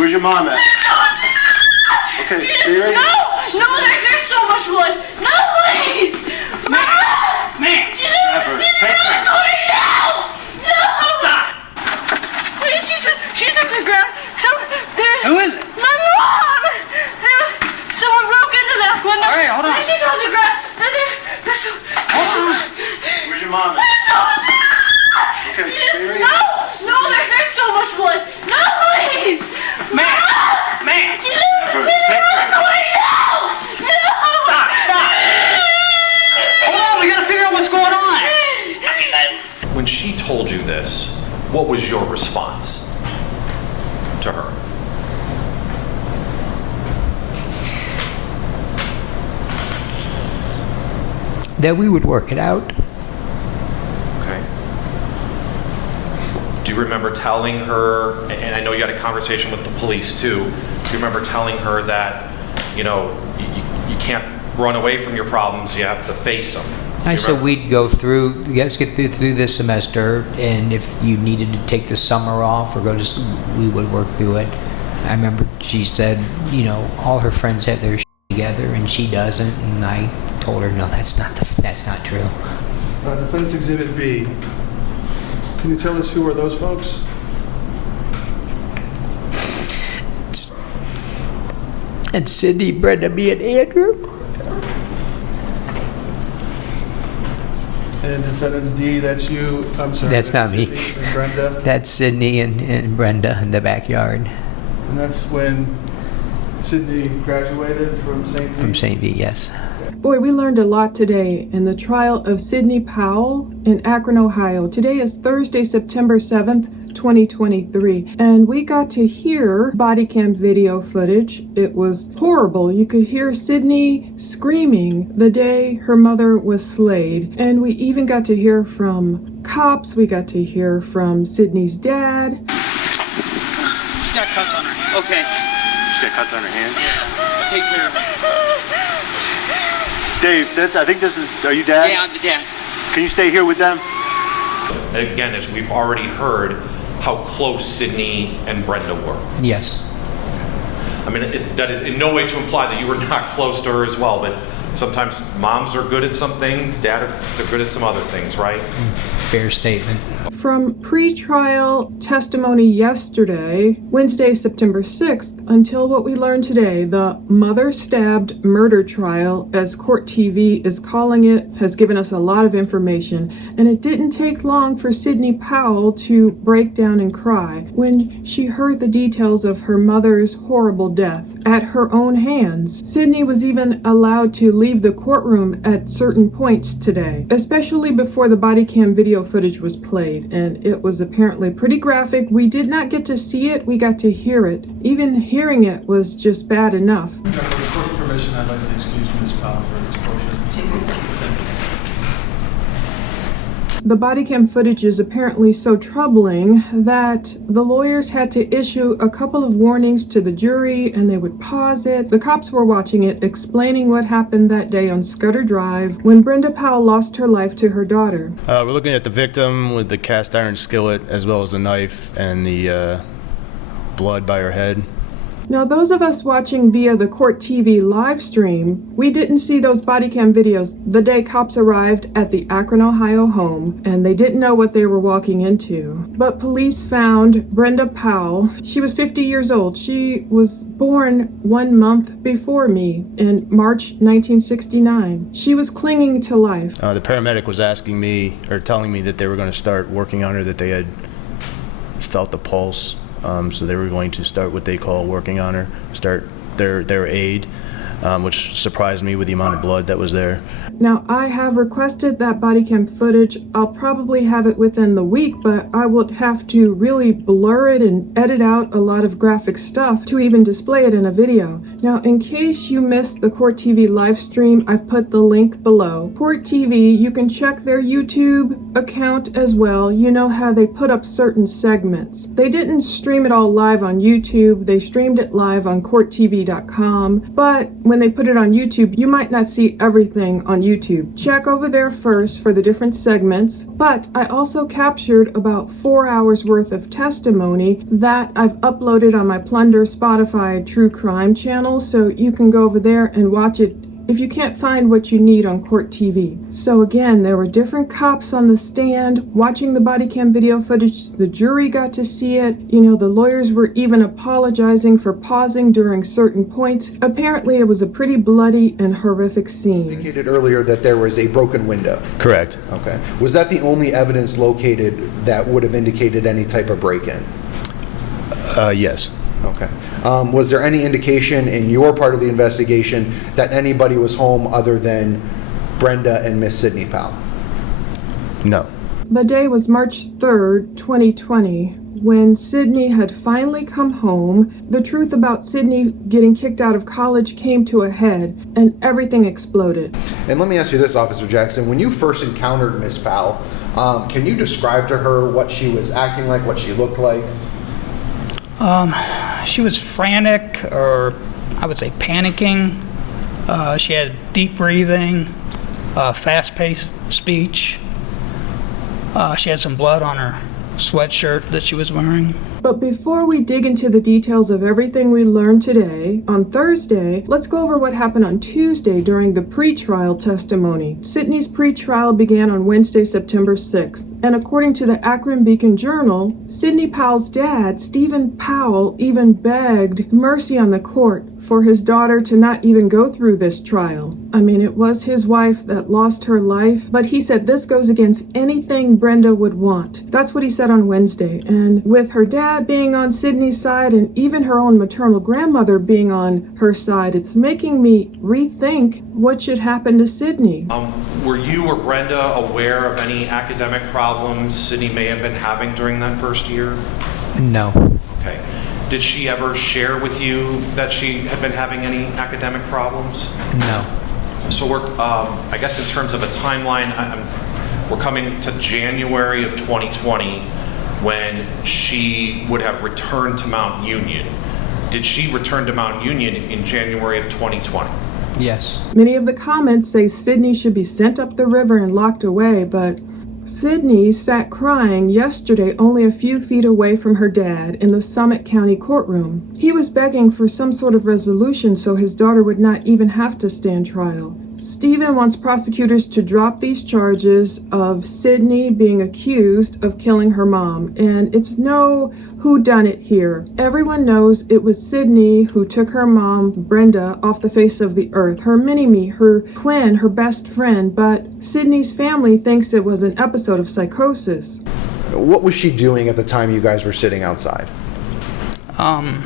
Where's your mom at? Okay, stay right here. No, there's so much blood. No, please. Man. Trevor, take her. No. Stop. Please, she's in the ground. Who is it? My mom. Someone broke in the back window. All right, hold on. She's on the ground. Hold on. Where's your mom at? Okay, stay right here. No, there's so much blood. No, please. Man. Trevor, take her. Stop. Hold on, we gotta figure out what's going on. When she told you this, what was your response to her? That we would work it out. Okay. Do you remember telling her, and I know you had a conversation with the police too, do you remember telling her that, you can't run away from your problems, you have to face them? I said we'd go through, you guys get through this semester, and if you needed to take the summer off or we would work through it. I remember she said, all her friends have their together and she doesn't, and I told her, no, that's not true. Defense Exhibit B. Can you tell us who are those folks? It's Sydney, Brenda, me, and Andrew. And defendants D, that's you. I'm sorry. That's not me. Sydney and Brenda. That's Sydney and Brenda in the backyard. And that's when Sydney graduated from St. From St. V, yes. Boy, we learned a lot today in the trial of Sydney Powell in Akron, Ohio. Today is Thursday, September 7th, 2023, and we got to hear body cam video footage. It was horrible. You could hear Sydney screaming the day her mother was slayed, and we even got to hear from cops. We got to hear from Sydney's dad. She's got cuts on her hand. Okay. She's got cuts on her hand. Yeah. Take care of her. Dave, I think this is, are you dad? Yeah, I'm the dad. Can you stay here with them? Again, as we've already heard, how close Sydney and Brenda were. Yes. I mean, that is in no way to imply that you were not close to her as well, but sometimes moms are good at some things, dad are good at some other things, right? Fair statement. From pre-trial testimony yesterday, Wednesday, September 6th, until what we learned today, the mother-stabbed murder trial, as Court TV is calling it, has given us a lot of information. And it didn't take long for Sydney Powell to break down and cry when she heard the details of her mother's horrible death at her own hands. Sydney was even allowed to leave the courtroom at certain points today, especially before the body cam video footage was played. And it was apparently pretty graphic. We did not get to see it, we got to hear it. Even hearing it was just bad enough. With court permission, I'd like to excuse Ms. Powell for this portion. The body cam footage is apparently so troubling that the lawyers had to issue a couple of warnings to the jury, and they would pause it. The cops were watching it, explaining what happened that day on Scudder Drive when Brenda Powell lost her life to her daughter. We're looking at the victim with the cast iron skillet as well as the knife and the blood by her head. Now, those of us watching via the Court TV live stream, we didn't see those body cam videos the day cops arrived at the Akron, Ohio home, and they didn't know what they were walking into. But police found Brenda Powell. She was 50 years old. She was born 1 month before me in March 1969. She was clinging to life. The paramedic was asking me, or telling me that they were going to start working on her, that they had felt the pulse. So they were going to start what they call working on her, start their aid, which surprised me with the amount of blood that was there. Now, I have requested that body cam footage. I'll probably have it within the week, but I would have to really blur it and edit out a lot of graphic stuff to even display it in a video. Now, in case you missed the Court TV live stream, I've put the link below. Court TV, you can check their YouTube account as well. You know how they put up certain segments. They didn't stream it all live on YouTube. They streamed it live on courttv.com. But when they put it on YouTube, you might not see everything on YouTube. Check over there first for the different segments, but I also captured about 4 hours worth of testimony that I've uploaded on my Plunder Spotify True Crime channel, so you can go over there and watch it if you can't find what you need on court TV. So again, there were different cops on the stand watching the body cam video footage. The jury got to see it. You know, the lawyers were even apologizing for pausing during certain points. Apparently, it was a pretty bloody and horrific scene. Indicated earlier that there was a broken window. Correct. Okay. Was that the only evidence located that would have indicated any type of break-in? Yes. Okay. Was there any indication in your part of the investigation that anybody was home other than Brenda and Miss Sydney Powell? No. The day was March 3rd, 2020, when Sydney had finally come home. The truth about Sydney getting kicked out of college came to a head, and everything exploded. And let me ask you this, Officer Jackson. When you first encountered Miss Powell, can you describe to her what she was acting like, what she looked like? She was frantic, or I would say panicking. She had deep breathing, fast-paced speech. She had some blood on her sweatshirt that she was wearing. But before we dig into the details of everything we learned today, on Thursday, let's go over what happened on Tuesday during the pretrial testimony. Sydney's pretrial began on Wednesday, September 6th, and according to the Akron Beacon-Journal, Sydney Powell's dad, Stephen Powell, even begged mercy on the court for his daughter to not even go through this trial. I mean, it was his wife that lost her life, but he said this goes against anything Brenda would want. That's what he said on Wednesday, and with her dad being on Sydney's side and even her own maternal grandmother being on her side, it's making me rethink what should happen to Sydney. Were you or Brenda aware of any academic problems Sydney may have been having during that first year? No. Okay. Did she ever share with you that she had been having any academic problems? No. So we're, I guess in terms of a timeline, we're coming to January of 2020 when she would have returned to Mount Union. Did she return to Mount Union in January of 2020? Yes. Many of the comments say Sydney should be sent up the river and locked away, but Sydney sat crying yesterday only a few feet away from her dad in the Summit County courtroom. He was begging for some sort of resolution so his daughter would not even have to stand trial. Stephen wants prosecutors to drop these charges of Sydney being accused of killing her mom, and it's no whodunit here. Everyone knows it was Sydney who took her mom, Brenda, off the face of the earth, her mini-me, her twin, her best friend, but Sydney's family thinks it was an episode of psychosis. What was she doing at the time you guys were sitting outside? I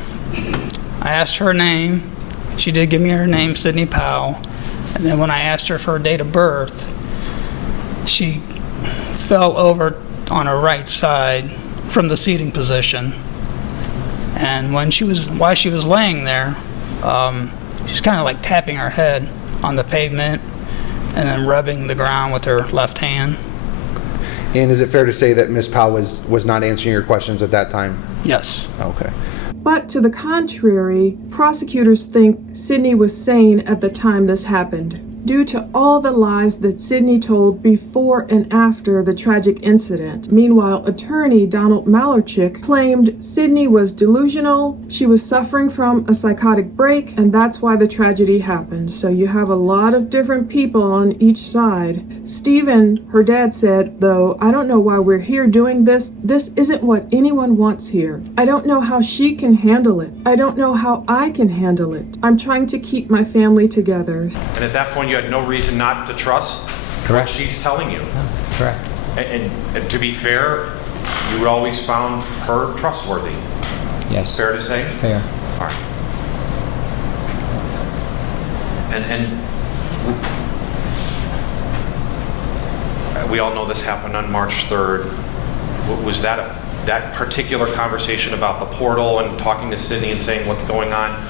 asked her name. She did give me her name, Sydney Powell. And then when I asked her for her date of birth, she fell over on her right side from the seating position. And while she was laying there, she's kind of like tapping her head on the pavement and then rubbing the ground with her left hand. And is it fair to say that Miss Powell was not answering your questions at that time? Yes. Okay. But to the contrary, prosecutors think Sydney was sane at the time this happened, due to all the lies that Sydney told before and after the tragic incident. Meanwhile, attorney Donald Malarchik claimed Sydney was delusional, she was suffering from a psychotic break, and that's why the tragedy happened. So you have a lot of different people on each side. Stephen, her dad, said, though, I don't know why we're here doing this. This isn't what anyone wants here. I don't know how she can handle it. I don't know how I can handle it. I'm trying to keep my family together. And at that point, you had no reason not to trust what she's telling you. Correct. And to be fair, you would always found her trustworthy. Yes. Fair to say? Fair. All right. And we all know this happened on March 3rd. Was that particular conversation about the portal and talking to Sydney and saying what's going on,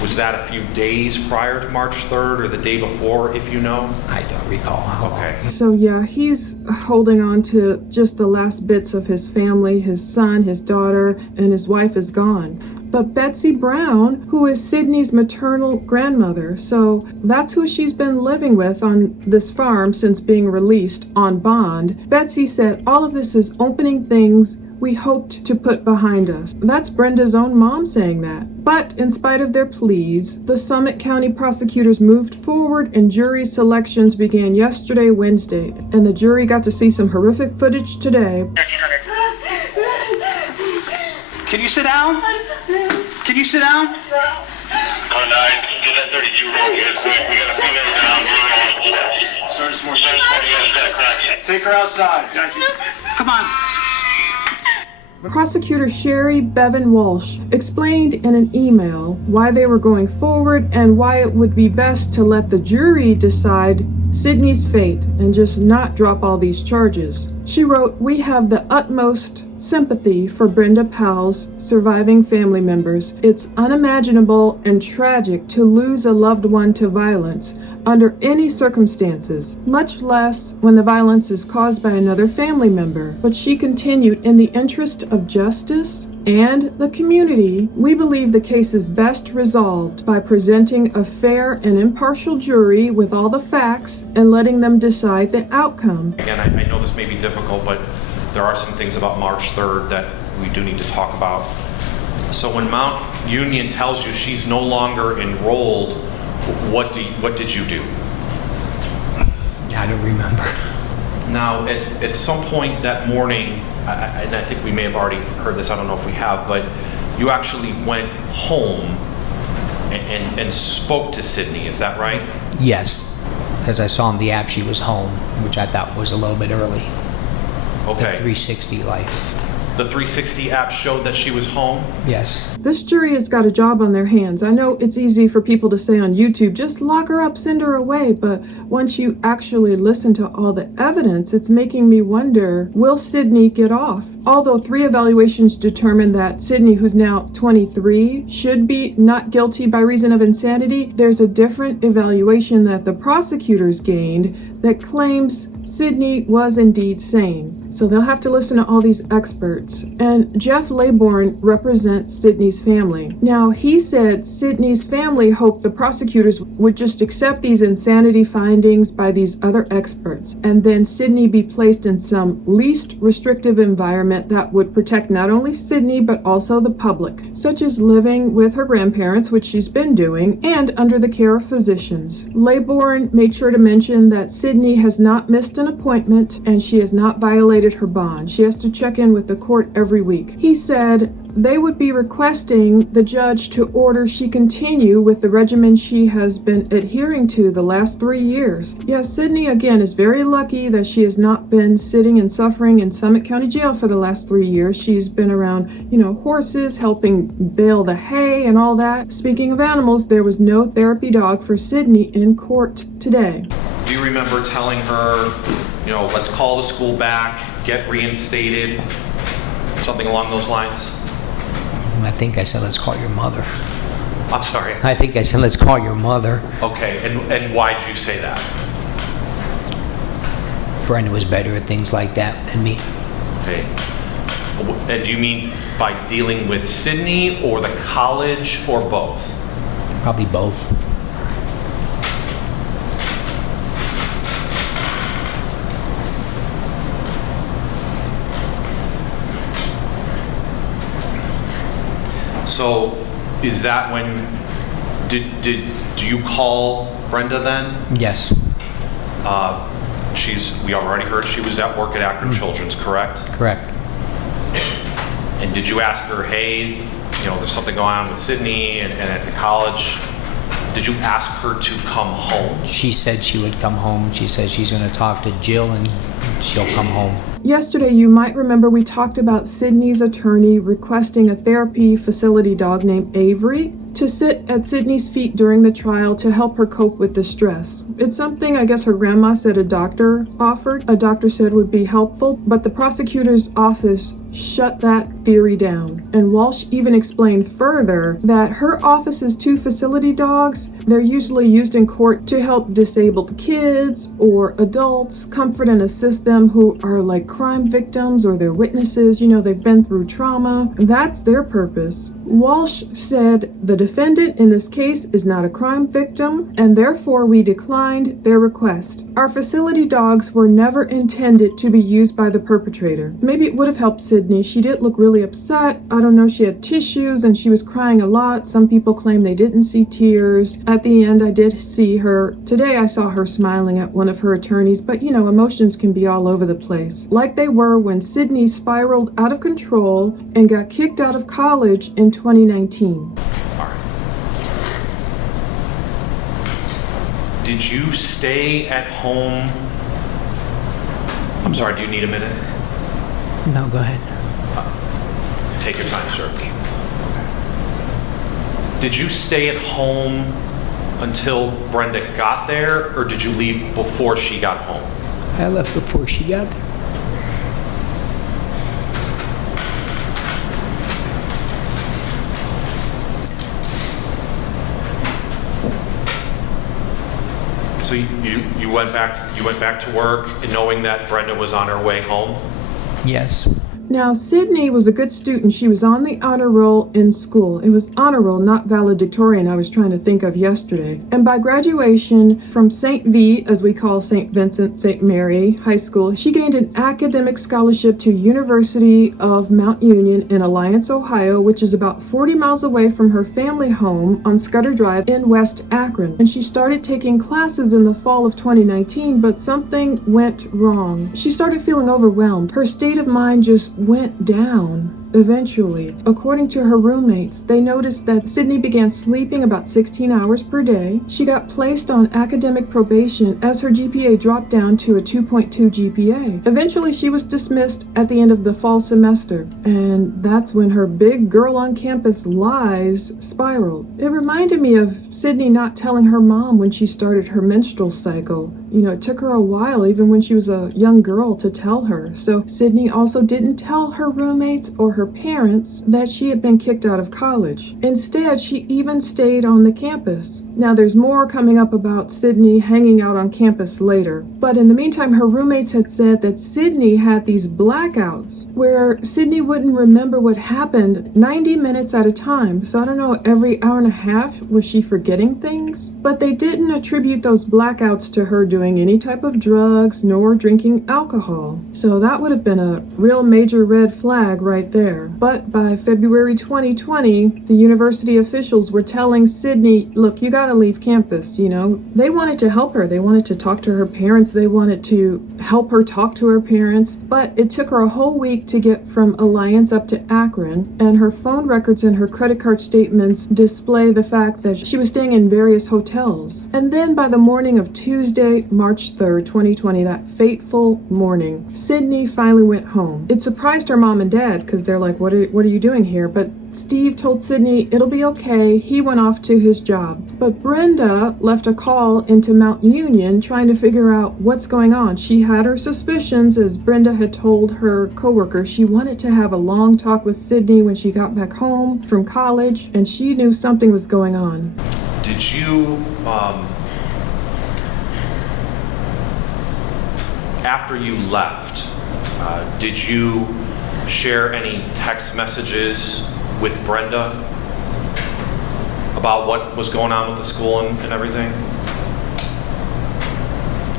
was that a few days prior to March 3rd or the day before, if you know? I don't recall how long. Okay. So yeah, he's holding on to just the last bits of his family. His son, his daughter, and his wife is gone. but Betsy Brown, who is Sydney's maternal grandmother. So that's who she's been living with on this farm since being released on bond. Betsy said all of this is opening things we hoped to put behind us. That's Brenda's own mom saying that. But in spite of their pleas, the Summit County prosecutors moved forward and jury selections began yesterday, Wednesday, and the jury got to see some horrific footage today. Can you sit down? Can you sit down? Oh, 9, get that 32 roll. We gotta put her down. Start some more. Yes, Take her outside. Come on. Prosecutor Sherry Bevan Walsh explained in an email why they were going forward and why it would be best to let the jury decide Sydney's fate and just not drop all these charges. She wrote, "We have the utmost sympathy for Brenda Powell's surviving family members. It's unimaginable and tragic to lose a loved one to violence under any circumstances, much less when the violence is caused by another family member." But she continued, "In the interest of justice and the community, we believe the case is best resolved by presenting a fair and impartial jury with all the facts and letting them decide the outcome." Again, I know this may be difficult, but there are some things about March 3rd that we do need to talk about. So when Mount Union tells you she's no longer enrolled, what did you do? I don't remember. Now, at some point that morning, and I think we may have already heard this, I don't know if we have, but you actually went home and spoke to Sydney, is that right? Yes, because I saw on the app she was home, which I thought was a little bit early. Okay. The 360 life. The 360 app showed that she was home? Yes. This jury has got a job on their hands. I know it's easy for people to say on YouTube, just lock her up, send her away, but once you actually listen to all the evidence, it's making me wonder, will Sydney get off? Although 3 evaluations determined that Sydney, who's now 23, should be not guilty by reason of insanity, there's a different evaluation that the prosecutors gained that claims Sydney was indeed sane. So they'll have to listen to all these experts. And Jeff Laybourne represents Sydney's family. Now, he said Sydney's family hoped the prosecutors would just accept these insanity findings by these other experts, and then Sydney be placed in some least restrictive environment that would protect not only Sydney but also the public, such as living with her grandparents, which she's been doing, and under the care of physicians. Laybourne made sure to mention that Sydney has not missed an appointment and she has not violated her bond. She has to check in with the court every week. He said they would be requesting the judge to order she continue with the regimen she has been adhering to the last 3 years. Yes, Sydney, again, is very lucky that she has not been sitting and suffering in Summit County Jail for the last 3 years. She's been around, horses, helping bale the hay and all that. Speaking of animals, there was no therapy dog for Sydney in court today. Do you remember telling her, let's call the school back, get reinstated, something along those lines? I think I said, let's call your mother. I'm sorry. I think I said, let's call your mother. Okay, and why did you say that? Brenda was better at things like that than me. Okay. And do you mean by dealing with Sydney or the college or both? Probably both. So is that when, do you call Brenda then? Yes. We already heard she was at work at Akron Children's, correct? Correct. And did you ask her, hey, there's something going on with Sydney and at the college? Did you ask her to come home? She said she would come home. She said she's going to talk to Jill and she'll come home. Yesterday, you might remember we talked about Sydney's attorney requesting a therapy facility dog named Avery to sit at Sydney's feet during the trial to help her cope with the stress. It's something I guess her grandma said a doctor offered. A doctor said would be helpful, but the prosecutor's office shut that theory down. And Walsh even explained further that her office's 2 facility dogs, they're usually used in court to help disabled kids or adults, comfort and assist them who are like crime victims or they're witnesses, they've been through trauma. That's their purpose. Walsh said the defendant in this case is not a crime victim, and therefore we declined their request. Our facility dogs were never intended to be used by the perpetrator. Maybe it would have helped Sydney. She did look really upset. I don't know, she had tissues and she was crying a lot. Some people claim they didn't see tears. At the end, I did see her. Today I saw her smiling at one of her attorneys, but emotions can be all over the place. Like they were when Sydney spiraled out of control and got kicked out of college in 2019. All right. Did you stay at home? I'm sorry, do you need a minute? No, go ahead. Take your time, sir. Did you stay at home until Brenda got there, or did you leave before she got home? I left before she got there. So you went back to work knowing that Brenda was on her way home? Yes. Now, Sydney was a good student. She was on the honor roll in school. It was honor roll, not valedictorian, I was trying to think of yesterday. And by graduation from St. V, as we call St. Vincent, St. Mary High School, she gained an academic scholarship to University of Mount Union in Alliance, Ohio, which is about 40 miles away from her family home on Scudder Drive in West Akron. And she started taking classes in the fall of 2019, but something went wrong. She started feeling overwhelmed. Her state of mind just went down. Eventually, according to her roommates, they noticed that Sydney began sleeping about 16 hours per day. She got placed on academic probation as her GPA dropped down to a 2.2 GPA. Eventually, she was dismissed at the end of the fall semester, and that's when her big girl on campus lies spiraled. It reminded me of Sydney not telling her mom when she started her menstrual cycle. It took her a while, even when she was a young girl, to tell her. So Sydney also didn't tell her roommates or her parents that she had been kicked out of college. Instead, she even stayed on the campus. Now, there's more coming up about Sydney hanging out on campus later. But in the meantime, her roommates had said that Sydney had these blackouts where Sydney wouldn't remember what happened 90 minutes at a time. So I don't know, every hour and a half, was she forgetting things? But they didn't attribute those blackouts to her doing any type of drugs nor drinking alcohol. So that would have been a real major red flag right there. But by February 2020, the university officials were telling Sydney, look, you gotta leave campus, They wanted to help her. They wanted to talk to her parents. They wanted to help her talk to her parents. But it took her a whole week to get from Alliance up to Akron, and her phone records and her credit card statements display the fact that she was staying in various hotels. And then by the morning of Tuesday, March 3rd, 2020, that fateful morning, Sydney finally went home. It surprised her mom and dad because they're like, what are you doing here? But Steve told Sydney it'll be okay. He went off to his job. But Brenda left a call into Mount Union trying to figure out what's going on. She had her suspicions, as Brenda had told her coworker. She wanted to have a long talk with Sydney when she got back home from college, and she knew something was going on. Did you, after you left, did you share any text messages with Brenda about what was going on with the school and everything?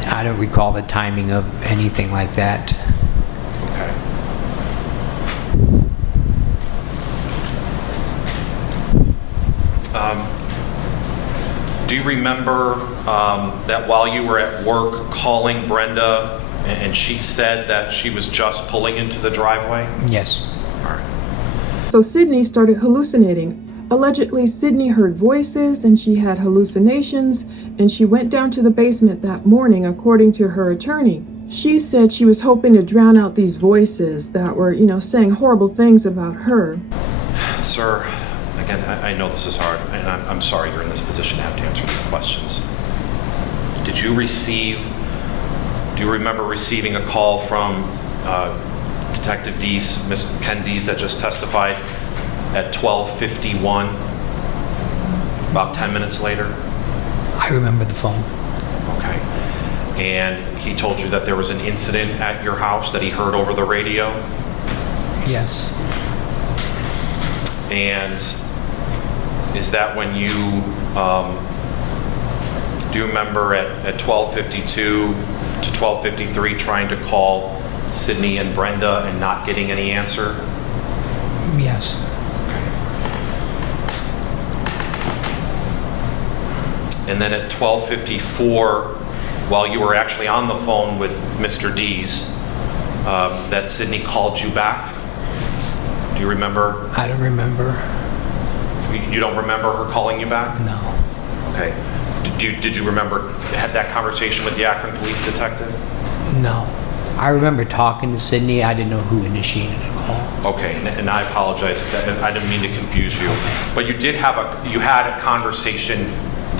I don't recall the timing of anything like that. Okay. Do you remember that while you were at work calling Brenda and she said that she was just pulling into the driveway? Yes. All right. So Sydney started hallucinating. Allegedly, Sydney heard voices and she had hallucinations, and she went down to the basement that morning, according to her attorney. She said she was hoping to drown out these voices that were, saying horrible things about her. Sir, again, I know this is hard, and I'm sorry you're in this position to have to answer these questions. Do you remember receiving a call from Detective Dees, Ms. Ken Dees that just testified at 12:51, about 10 minutes later? I remember the phone. Okay. And he told you that there was an incident at your house that he heard over the radio? Yes. And is that when you, do you remember at 12:52 to 12:53 trying to call Sydney and Brenda and not getting any answer? Yes. And then at 12:54, while you were actually on the phone with Mr. Dees, that Sydney called you back? Do you remember? I don't remember. You don't remember her calling you back? No. Okay. Did you remember, had that conversation with the Akron police detective? No. I remember talking to Sydney. I didn't know who initiated the call. Okay, and I apologize. I didn't mean to confuse you. But you did have you had a conversation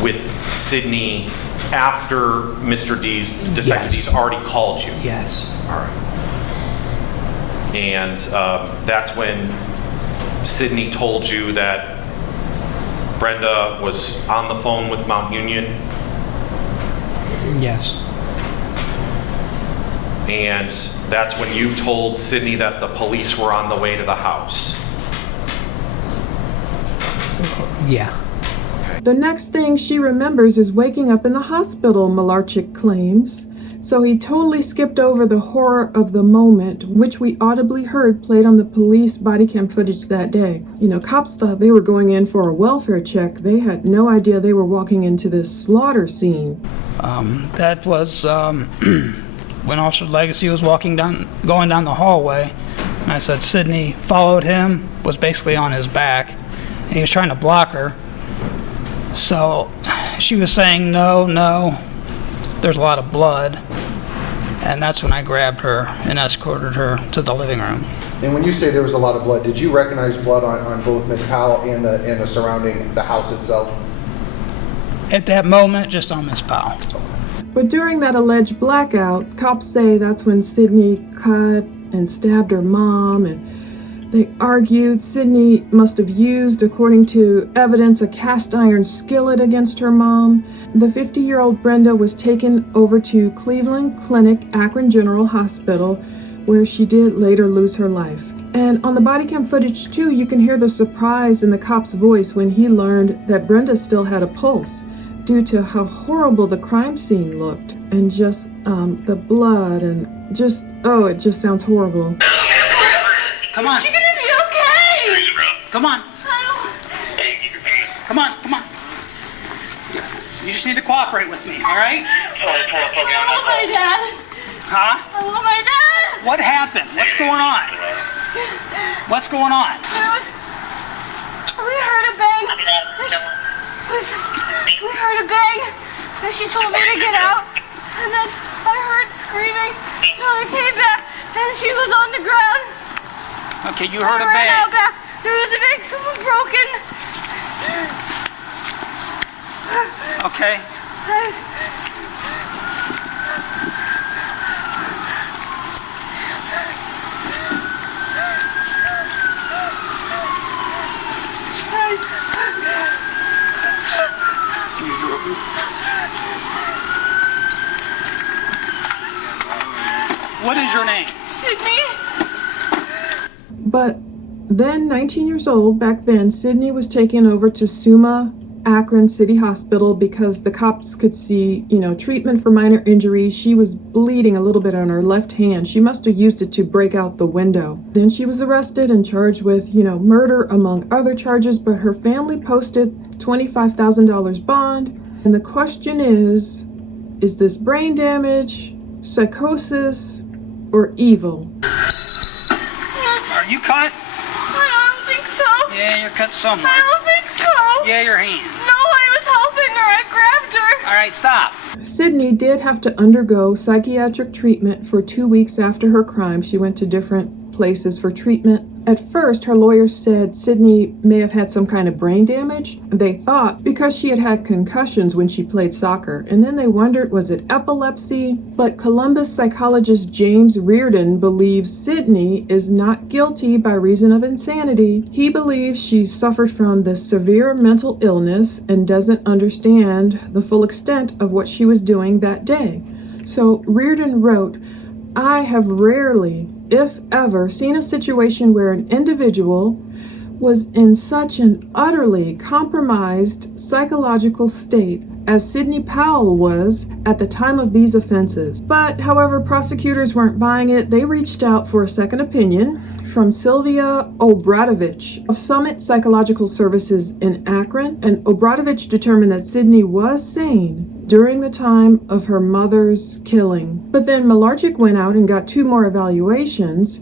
with Sydney after Mr. Dees, Detective Yes. Dees already called you? Yes. All right. And that's when Sydney told you that Brenda was on the phone with Mount Union? Yes. And that's when you told Sydney that the police were on the way to the house? Yeah. The next thing she remembers is waking up in the hospital, Malarchik claims. So he totally skipped over the horror of the moment, which we audibly heard played on the police body cam footage that day. You know, cops thought they were going in for a welfare check. They had no idea they were walking into this slaughter scene. That was when Officer Legacy was going down the hallway. And I said Sydney followed him, was basically on his back, and he was trying to block her. So she was saying, no, no, there's a lot of blood. And that's when I grabbed her and escorted her to the living room. And when you say there was a lot of blood, did you recognize blood on both Miss Powell and the surrounding, the house itself? At that moment, just on Miss Powell. But during that alleged blackout, cops say that's when Sydney cut and stabbed her mom, and they argued Sydney must have used, according to evidence, a cast iron skillet against her mom. The 50-year-old Brenda was taken over to Cleveland Clinic, Akron General Hospital, where she did later lose her life. And on the body cam footage too, you can hear the surprise in the cop's voice when he learned that Brenda still had a pulse, due to how horrible the crime scene looked, and just the blood, and just, oh, it just sounds horrible. Come on. Is she gonna be okay? Come on. Come on, come on. You just need to cooperate with me, all right? I love my dad. Huh? I love my dad. What happened? What's going on? What's going on? We heard a bang. We heard a bang. And she told me to get out. And then I heard screaming. So I came back and she was on the ground. Okay, you heard a I ran bang. out back. There was a bang. Someone broken. Okay. What is your name? Sydney. But then, 19 years old, back then, Sydney was taken over to Summa Akron City Hospital because the cops could see, treatment for minor injuries. She was bleeding a little bit on her left hand. She must have used it to break out the window. Then she was arrested and charged with, murder among other charges, but her family posted $25,000 bond. And the question is this brain damage, psychosis, or evil? Are you cut? I don't think so. Yeah, you're cut somewhere. I don't think so. Yeah, your hand. No, I was helping her. I grabbed her. All right, stop. Sydney did have to undergo psychiatric treatment for 2 weeks after her crime. She went to different places for treatment. At first, her lawyers said Sydney may have had some kind of brain damage. They thought because she had had concussions when she played soccer, and then they wondered, was it epilepsy? But Columbus psychologist James Reardon believes Sydney is not guilty by reason of insanity. He believes she suffered from this severe mental illness and doesn't understand the full extent of what she was doing that day. So Reardon wrote, I have rarely, if ever, seen a situation where an individual was in such an utterly compromised psychological state as Sydney Powell was at the time of these offenses. But, however, prosecutors weren't buying it. They reached out for a second opinion from Sylvia Obradovich of Summit Psychological Services in Akron, and Obradovich determined that Sydney was sane during the time of her mother's killing. But then Malarchik went out and got 2 more evaluations,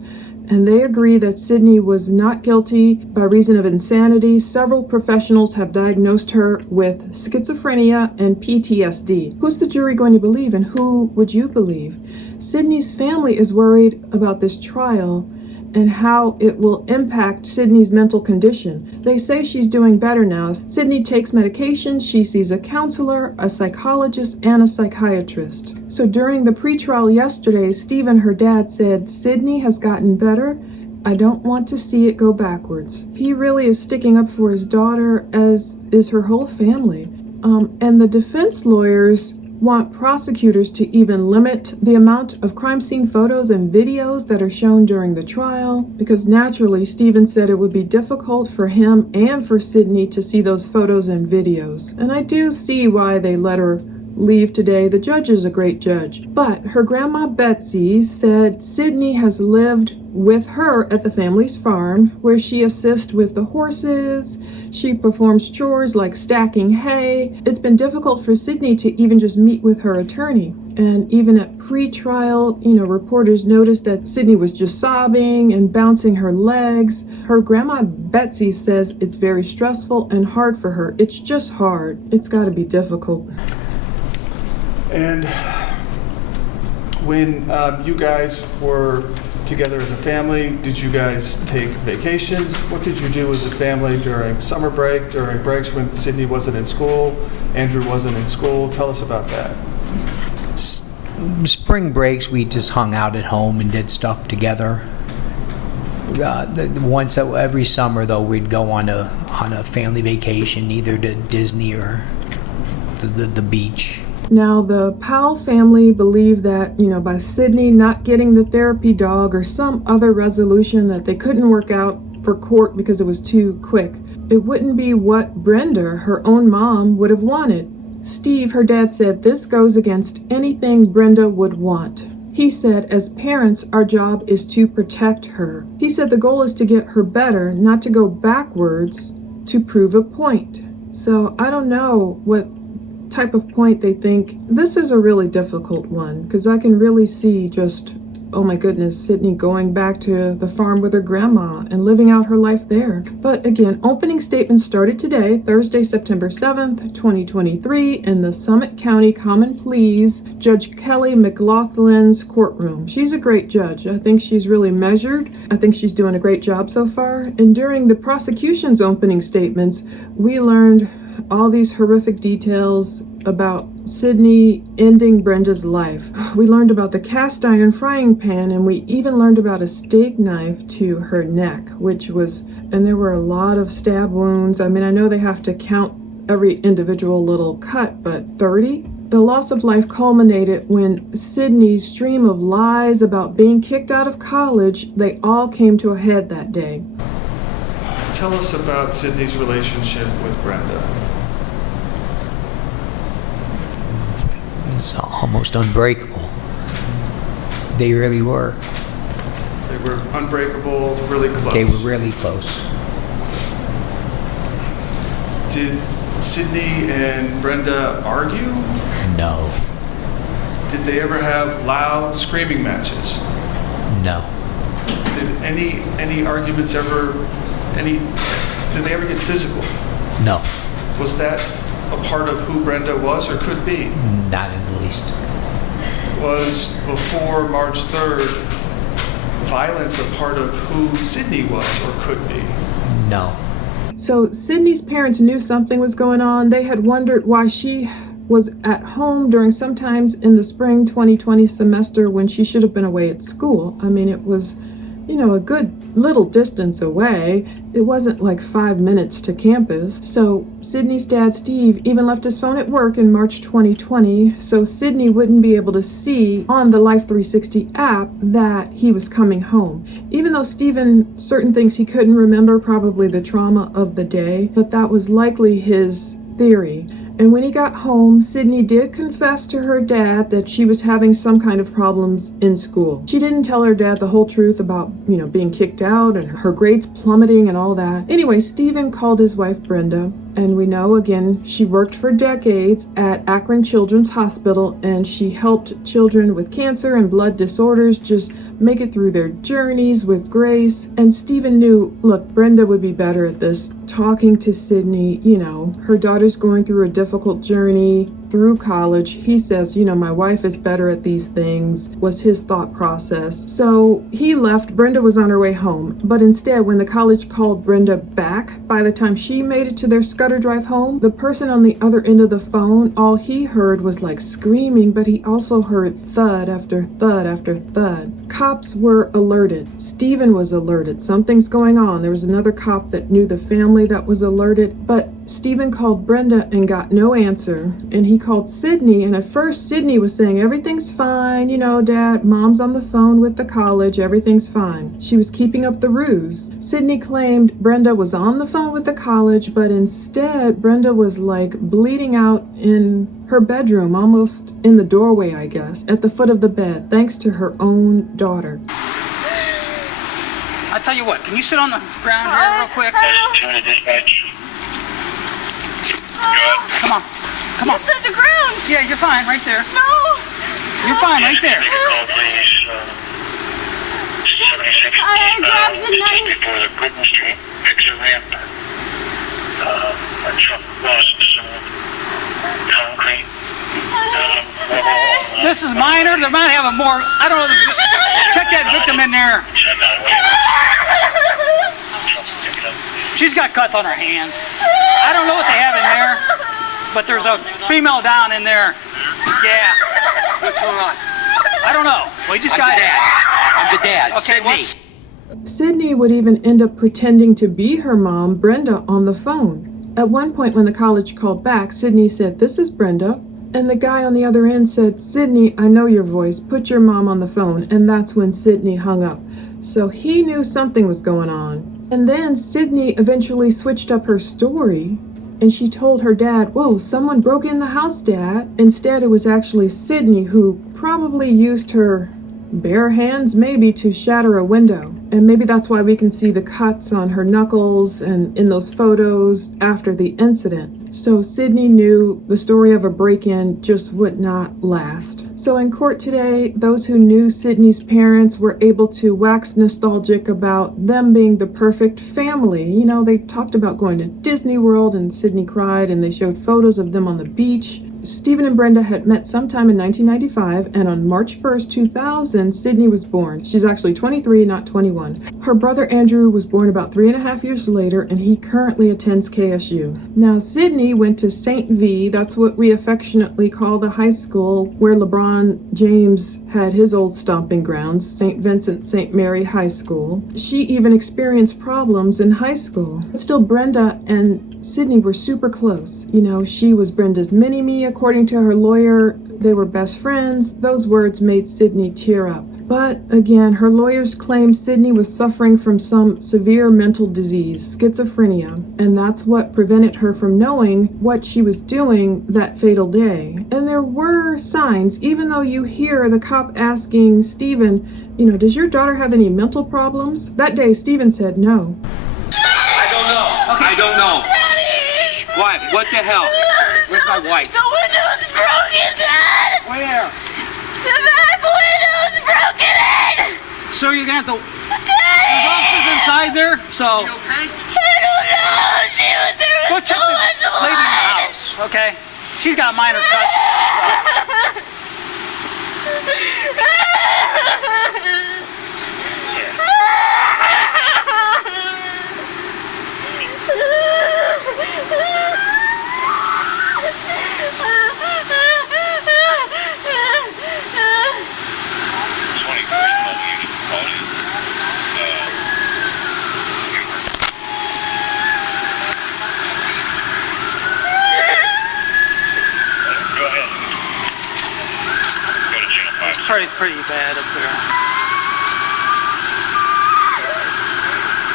and they agree that Sydney was not guilty by reason of insanity. Several professionals have diagnosed her with schizophrenia and PTSD. Who's the jury going to believe, and who would you believe? Sydney's family is worried about this trial and how it will impact Sydney's mental condition. They say she's doing better now. Sydney takes medication, she sees a counselor, a psychologist, and a psychiatrist. So during the pretrial yesterday, Stephen, her dad, said, Sydney has gotten better. I don't want to see it go backwards. He really is sticking up for his daughter, as is her whole family. And the defense lawyers want prosecutors to even limit the amount of crime scene photos and videos that are shown during the trial, because naturally Stephen said it would be difficult for him and for Sydney to see those photos and videos. And I do see why they let her leave today. The judge is a great judge. But her grandma Betsy said Sydney has lived with her at the family's farm, where she assists with the horses. She performs chores like stacking hay. It's been difficult for Sydney to even just meet with her attorney. And even at pre-trial, reporters noticed that Sydney was just sobbing and bouncing her legs. Her grandma Betsy says it's very stressful and hard for her. It's just hard. It's got to be difficult. And when you guys were together as a family, did you guys take vacations? What did you do as a family during summer break, during breaks when Sydney wasn't in school, Andrew wasn't in school? Tell us about that. Spring breaks, we just hung out at home and did stuff together. Once every summer, though, we'd go on a family vacation, either to Disney or the beach. Now, the Powell family believed that, by Sydney not getting the therapy dog or some other resolution that they couldn't work out for court because it was too quick, it wouldn't be what Brenda, her own mom, would have wanted. Steve, her dad, said this goes against anything Brenda would want. He said, as parents, our job is to protect her. He said the goal is to get her better, not to go backwards to prove a point. So I don't know what type of point they think. This is a really difficult one, because I can really see just, oh my goodness, Sydney going back to the farm with her grandma and living out her life there. But again, opening statements started today, Thursday, September 7th, 2023, in the Summit County Common Pleas, Judge Kelly McLaughlin's courtroom. She's a great judge. I think she's really measured. I think she's doing a great job so far. And during the prosecution's opening statements, we learned all these horrific details about Sydney ending Brenda's life. We learned about the cast iron frying pan, and we even learned about a steak knife to her neck, and there were a lot of stab wounds. I mean, I know they have to count every individual little cut, but 30? The loss of life culminated when Sydney's stream of lies about being kicked out of college, they all came to a head that day. Tell us about Sydney's relationship with Brenda. It's almost unbreakable. They really were. They were unbreakable, really close. They were really close. Did Sydney and Brenda argue? No. Did they ever have loud screaming matches? No. Did any arguments ever, did they ever get physical? No. Was that a part of who Brenda was or could be? Not in the least. Was before March 3rd, violence a part of who Sydney was or could be? No. So Sydney's parents knew something was going on. They had wondered why she was at home during sometimes in the spring 2020 semester when she should have been away at school. I mean, it was, a good little distance away. It wasn't like 5 minutes to campus. So Sydney's dad, Steve, even left his phone at work in March 2020 so Sydney wouldn't be able to see on the Life 360 app that he was coming home. Even though Steven, certain things he couldn't remember, probably the trauma of the day, but that was likely his theory. And when he got home, Sydney did confess to her dad that she was having some kind of problems in school. She didn't tell her dad the whole truth about, being kicked out and her grades plummeting and all that. Anyway, Steven called his wife Brenda, and we know, again, she worked for decades at Akron Children's Hospital, and she helped children with cancer and blood disorders just make it through their journeys with grace. And Steven knew, look, Brenda would be better at this, talking to Sydney. Her daughter's going through a difficult journey through college. He says, my wife is better at these things, was his thought process. So he left. Brenda was on her way home. But instead, when the college called Brenda back, by the time she made it to their Scudder drive home, the person on the other end of the phone, all he heard was like screaming, but he also heard thud after thud after thud. Cops were alerted. Steven was alerted. Something's going on. There was another cop that knew the family that was alerted, but Steven called Brenda and got no answer. And he called Sydney, and at first Sydney was saying everything's fine, Dad, Mom's on the phone with the college, everything's fine. She was keeping up the ruse. Sydney claimed Brenda was on the phone with the college, but instead Brenda was like bleeding out in her bedroom, almost in the doorway, I guess, at the foot of the bed, thanks to her own daughter. I tell you what, can you sit on the ground here real quick? Turn to dispatch. Come on. You said the ground. Yeah, you're fine right there. No. You're fine right there. Call please. 76 I grabbed the knife. before the Britain Street exit ramp. A truck lost some concrete. This is minor. They might have a more, I don't know. Check that victim in there. She's got cuts on her hands. I don't know what they have in there, but there's a female down in there. Yeah. What's going on? I don't know. We just got dad. I'm the dad. Okay, Sydney. Sydney would even end up pretending to be her mom, Brenda, on the phone. At one point when the college called back, Sydney said, "This is Brenda." And the guy on the other end said, "Sydney, I know your voice. Put your mom on the phone." And that's when Sydney hung up. So he knew something was going on. And then Sydney eventually switched up her story, and she told her dad, "Whoa, someone broke in the house, Dad." Instead, it was actually Sydney who probably used her bare hands maybe to shatter a window. And maybe that's why we can see the cuts on her knuckles and in those photos after the incident. So Sydney knew the story of a break-in just would not last. So in court today, those who knew Sydney's parents were able to wax nostalgic about them being the perfect family. They talked about going to Disney World, and Sydney cried, and they showed photos of them on the beach. Steven and Brenda had met sometime in 1995, and on March 1st, 2000, Sydney was born. She's actually 23, not 21. Her brother Andrew was born about 3.5 years later, and he currently attends KSU. Now, Sydney went to St. V, that's what we affectionately call the high school where LeBron James had his old stomping grounds, St. Vincent St. Mary High School. She even experienced problems in high school. Still, Brenda and Sydney were super close. She was Brenda's mini-me, according to her lawyer. They were best friends. Those words made Sydney tear up. But again, her lawyers claimed Sydney was suffering from some severe mental disease, schizophrenia, and that's what prevented her from knowing what she was doing that fatal day. And there were signs, even though you hear the cop asking Steven, "Does your daughter have any mental problems?" That day, Steven said no. I don't know. I don't know. What? What the hell? Where's my wife? The window's broken, Dad! Where? The back window's broken in! So you're gonna have to. Daddy! There's officers inside there, so. I don't know! She was there Go with check so the much blood! lady in the house, okay? She's got minor cuts. pretty bad up there.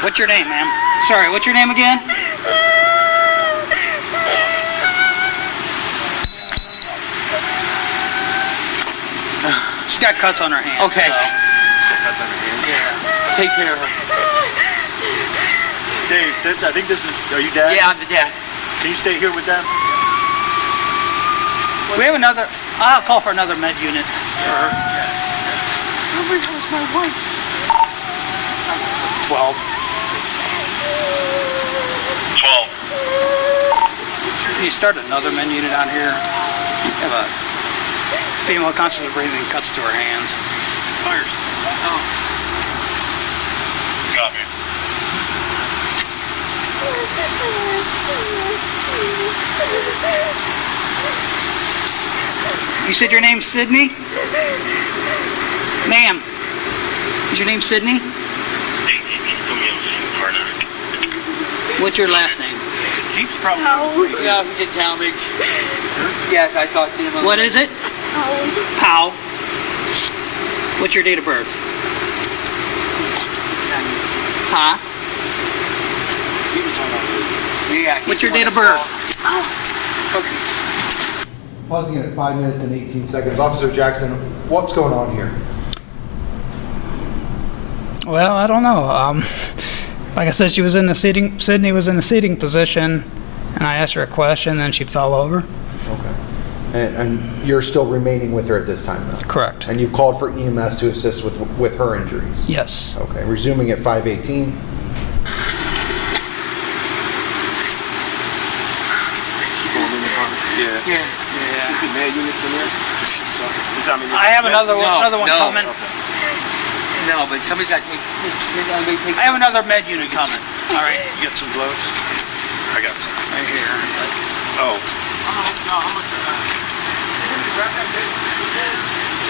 What's your name, ma'am? Sorry, what's your name again? She's got cuts on her hands. Okay. So. Cuts on her hand. Yeah. Take care of her. Dave, I think this is, are you dad? Yeah, I'm the dad. Can you stay here with them? We have another, I'll call for another med unit for her. Yes. Somebody has my wife. 12. 12. You start another med unit on here. You have a female constantly breathing, cuts to her hands. Fires. Oh. Copy. You said your name's Sydney? Ma'am, is your name Sydney? What's your last name? Jeep's probably. Yeah, he's in Talmadge. Yes, I talked to him. What is it? Powell. What's your date of birth? Huh? Yeah, What's your date of birth? Pausing it at 5 minutes and 18 seconds. Officer Jackson, what's going on here? Well, I don't know. Like I said, she was in the seating. Sydney was in the seating position, and I asked her a question, and she fell over. Okay. And you're still remaining with her at this time, though? Correct. And you've called for EMS to assist with her injuries? Yes. Okay. Resuming at 5:18. Yeah. Yeah. Is it mad units in there? I have another one no. coming. No, but somebody's got to take. I have another med unit coming. All right. You got some gloves? I got some. Right here. Oh.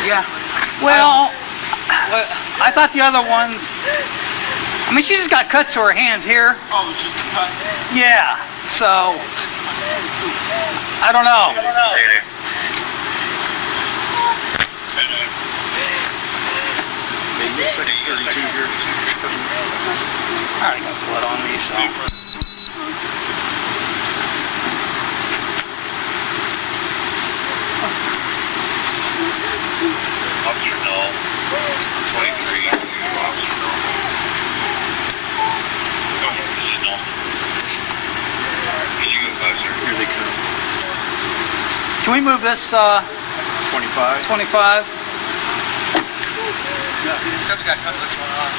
Yeah. Well, I thought the other one. I mean, she's just got cuts to her hands here. Oh, it's just a cut. Yeah. So I don't know. Maybe it's like 32 here. I already got blood on me, so. Officer Null. 23. Officer Null. Go ahead, Officer Null. Can you go closer? Here they come. Can we move this 25. 25? Somebody's got to tell me what's going on.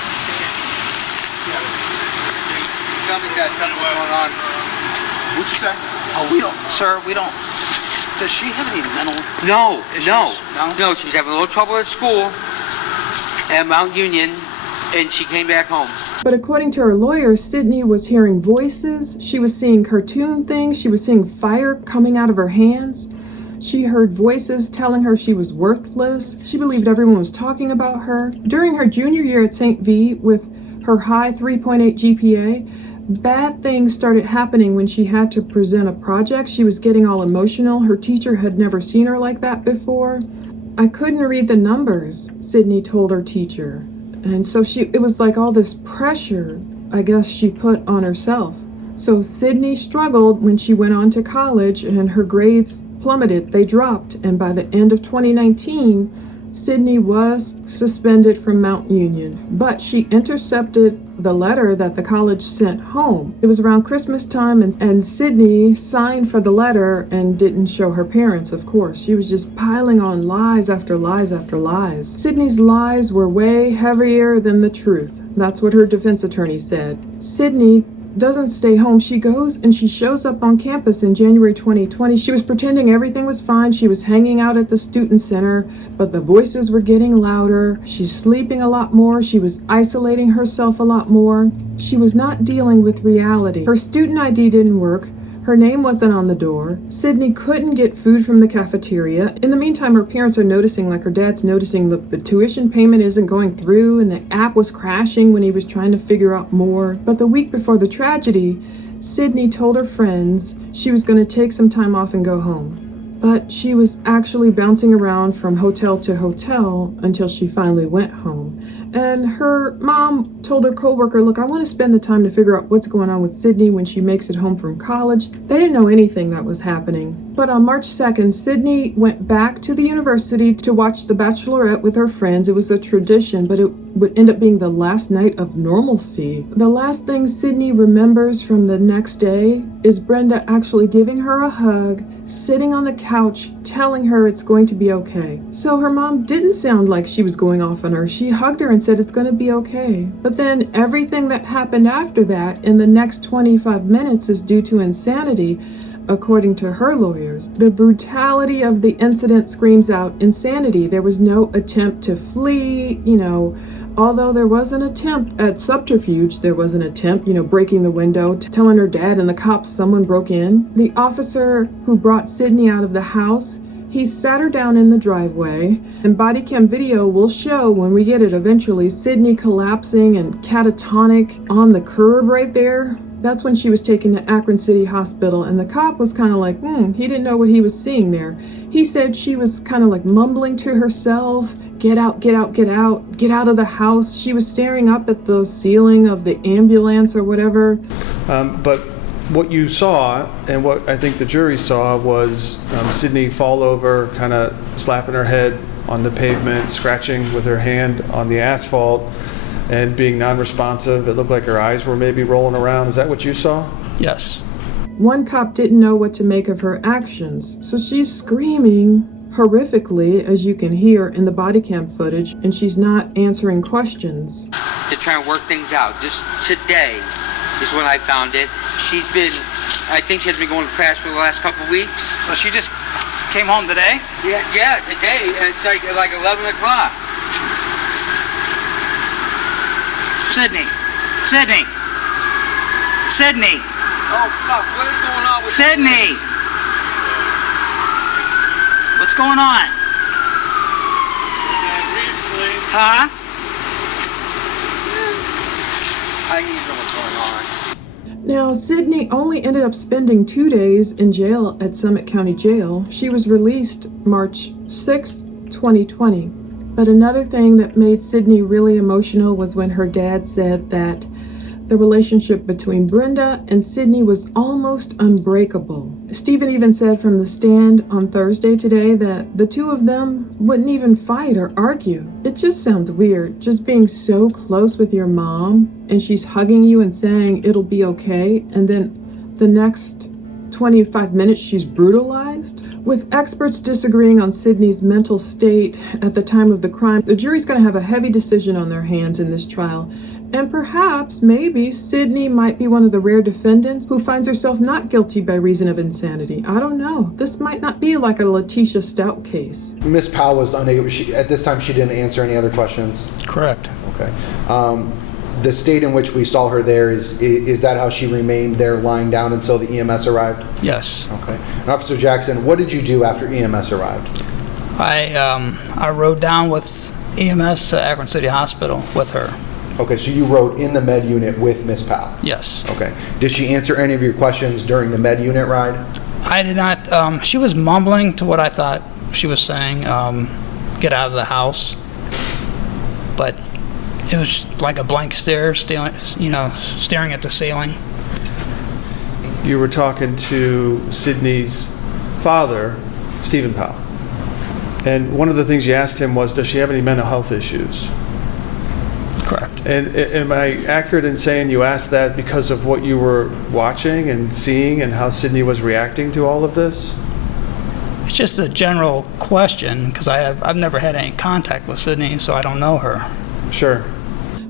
Somebody's got to tell me what's going on. What'd you say? Oh, we don't, sir, we don't. Does she have any mental No, issues? no. No? No, she was having a little trouble at school at Mount Union, and she came back home. But according to her lawyer, Sydney was hearing voices. She was seeing cartoon things. She was seeing fire coming out of her hands. She heard voices telling her she was worthless. She believed everyone was talking about her. During her junior year at St. V, with her high 3.8 GPA, bad things started happening when she had to present a project. She was getting all emotional. Her teacher had never seen her like that before. I couldn't read the numbers, Sydney told her teacher. And so it was like all this pressure, I guess, she put on herself. So Sydney struggled when she went on to college, and her grades plummeted. They dropped. And by the end of 2019, Sydney was suspended from Mount Union, but she intercepted the letter that the college sent home. It was around Christmas time, and Sydney signed for the letter and didn't show her parents, of course. She was just piling on lies after lies after lies. Sydney's lies were way heavier than the truth. That's what her defense attorney said. Sydney doesn't stay home. She goes and she shows up on campus in January 2020. She was pretending everything was fine. She was hanging out at the student center, but the voices were getting louder. She's sleeping a lot more. She was isolating herself a lot more. She was not dealing with reality. Her student ID didn't work. Her name wasn't on the door. Sydney couldn't get food from the cafeteria. In the meantime, her parents are noticing, like her dad's noticing, the tuition payment isn't going through, and the app was crashing when he was trying to figure out more. But the week before the tragedy, Sydney told her friends she was going to take some time off and go home. but she was actually bouncing around from hotel to hotel until she finally went home. And her mom told her coworker, look, I want to spend the time to figure out what's going on with Sydney when she makes it home from college. They didn't know anything that was happening. But on March 2nd, Sydney went back to the university to watch The Bachelorette with her friends. It was a tradition, but it would end up being the last night of normalcy. The last thing Sydney remembers from the next day is Brenda actually giving her a hug, sitting on the couch, telling her it's going to be okay. So her mom didn't sound like she was going off on her. She hugged her and said it's going to be okay. But then everything that happened after that in the next 25 minutes is due to insanity, according to her lawyers. The brutality of the incident screams out insanity. There was no attempt to flee, although there was an attempt at subterfuge. There was an attempt, breaking the window, telling her dad and the cops someone broke in. The officer who brought Sydney out of the house, he sat her down in the driveway, and body cam video will show, when we get it eventually, Sydney collapsing and catatonic on the curb right there. That's when she was taken to Akron City Hospital, and the cop was kind of like, he didn't know what he was seeing there. He said she was kind of like mumbling to herself, get out, get out, get out, get out of the house. She was staring up at the ceiling of the ambulance or whatever. But what you saw, and what I think the jury saw, was Sydney fall over, kind of slapping her head on the pavement, scratching with her hand on the asphalt, and being non-responsive. It looked like her eyes were maybe rolling around. Is that what you saw? Yes. One cop didn't know what to make of her actions, so she's screaming horrifically, as you can hear in the body cam footage, and she's not answering questions. To try and work things out. Just today is when I found it. I think she has been going to class for the last couple of weeks. So she just came home today? Yeah, today. It's like 11 o'clock. Sydney. Oh, fuck. What is going on with Sydney. What's going on? Huh? I need to know what's going on. Now, Sydney only ended up spending 2 days in jail at Summit County Jail. She was released March 6th, 2020. But another thing that made Sydney really emotional was when her dad said that the relationship between Brenda and Sydney was almost unbreakable. Stephen even said from the stand on Thursday today that the two of them wouldn't even fight or argue. It just sounds weird, just being so close with your mom and she's hugging you and saying it'll be okay, and then the next 25 minutes she's brutalized. With experts disagreeing on Sydney's mental state at the time of the crime, the jury's going to have a heavy decision on their hands in this trial. And perhaps, maybe, Sydney might be one of the rare defendants who finds herself not guilty by reason of insanity. I don't know. This might not be like a Letitia Stout case. Miss Powell was unable, at this time she didn't answer any other questions? Correct. Okay. The state in which we saw her there, is that how she remained there lying down until the EMS arrived? Yes. Okay. And Officer Jackson, what did you do after EMS arrived? I rode down with EMS to Akron City Hospital with her. Okay, so you rode in the med unit with Miss Powell? Yes. Okay. Did she answer any of your questions during the med unit ride? I did not. She was mumbling to what I thought she was saying, get out of the house. But it was like a blank stare, staring at the ceiling. You were talking to Sydney's father, Stephen Powell. And one of the things you asked him was, does she have any mental health issues? Correct. And am I accurate in saying you asked that because of what you were watching and seeing and how Sydney was reacting to all of this? It's just a general question because I've never had any contact with Sydney, so I don't know her. Sure.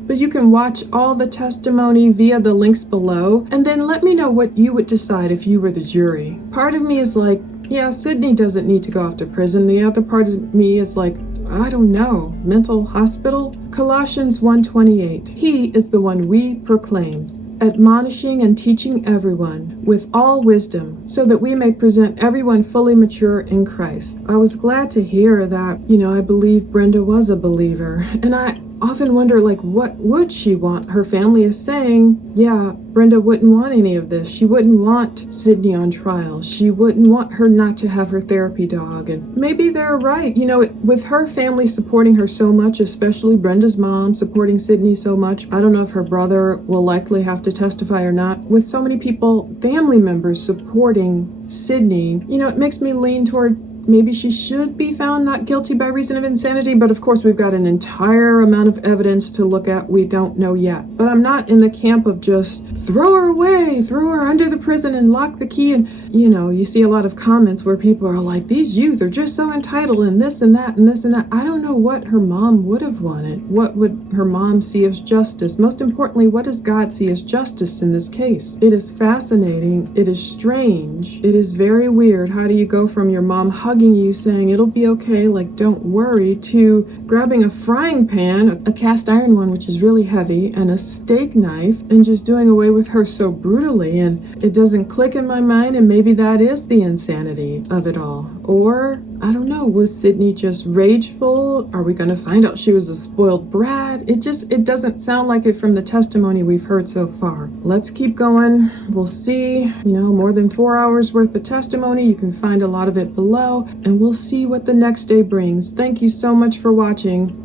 But you can watch all the testimony via the links below, and then let me know what you would decide if you were the jury. Part of me is like, yeah, Sydney doesn't need to go off to prison. The other part of me is like, I don't know, mental hospital? Colossians 1:28. He is the one we proclaim, admonishing and teaching everyone with all wisdom, so that we may present everyone fully mature in Christ. I was glad to hear that, I believe Brenda was a believer. And often wonder, like, what would she want? Her family is saying, yeah, Brenda wouldn't want any of this. She wouldn't want Sydney on trial. She wouldn't want her not to have her therapy dog. And maybe they're right. You know, with her family supporting her so much, especially Brenda's mom supporting Sydney so much, I don't know if her brother will likely have to testify or not. With so many people, family members supporting Sydney, you know, it makes me lean toward maybe she should be found not guilty by reason of insanity, but of course we've got an entire amount of evidence to look at. We don't know yet. But I'm not in the camp of just throw her away, throw her under the prison and lock the key. And, you know, you see a lot of comments where people are like, these youth are just so entitled and this and that and this and that. I don't know what her mom would have wanted. What would her mom see as justice? Most importantly, what does God see as justice in this case? It is fascinating. It is strange. It is very weird. How do you go from your mom hugging you saying it'll be okay, like don't worry, to grabbing a frying pan, a cast iron one which is really heavy, and a steak knife and just doing away with her so brutally? And it doesn't click in my mind, and maybe that is the insanity of it all. Or I don't know, was Sydney just rageful? Are we going to find out she was a spoiled brat? It doesn't sound like it from the testimony we've heard so far. Let's keep going. We'll see, you know, more than 4 hours worth of testimony. You can find a lot of it below, and we'll see what the next day brings. Thank you so much for watching.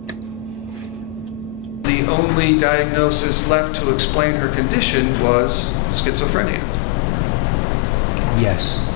The only diagnosis left to explain her condition was schizophrenia. Yes.